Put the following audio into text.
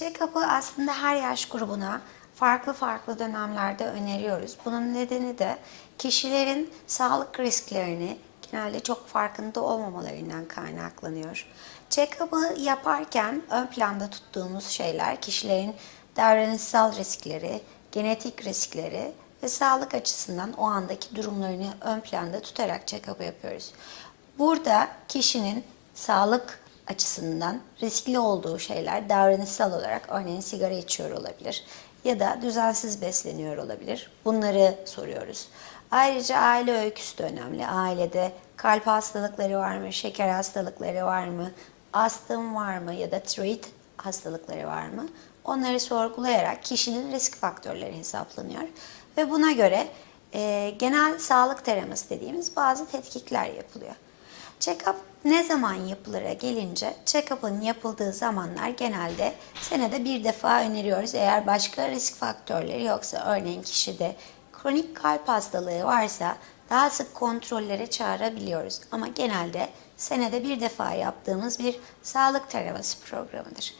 Check-up'ı aslında her yaş grubuna farklı farklı dönemlerde öneriyoruz. Bunun nedeni de kişilerin sağlık risklerini genelde çok farkında olmamalarından kaynaklanıyor. Check-up'ı yaparken ön planda tuttuğumuz şeyler kişilerin davranışsal riskleri, genetik riskleri ve sağlık açısından o andaki durumlarını ön planda tutarak check-up yapıyoruz. Burada kişinin sağlık açısından riskli olduğu şeyler davranışsal olarak örneğin sigara içiyor olabilir ya da düzensiz besleniyor olabilir. Bunları soruyoruz. Ayrıca aile öyküsü de önemli. Ailede kalp hastalıkları var mı, şeker hastalıkları var mı, astım var mı ya da tiroid hastalıkları var mı? Onları sorgulayarak kişinin risk faktörleri hesaplanıyor ve buna göre e, genel sağlık taraması dediğimiz bazı tetkikler yapılıyor. Check-up ne zaman yapılır'a gelince check-up'ın yapıldığı zamanlar genelde senede bir defa öneriyoruz. Eğer başka risk faktörleri yoksa örneğin kişide kronik kalp hastalığı varsa daha sık kontrollere çağırabiliyoruz. Ama genelde senede bir defa yaptığımız bir sağlık taraması programıdır.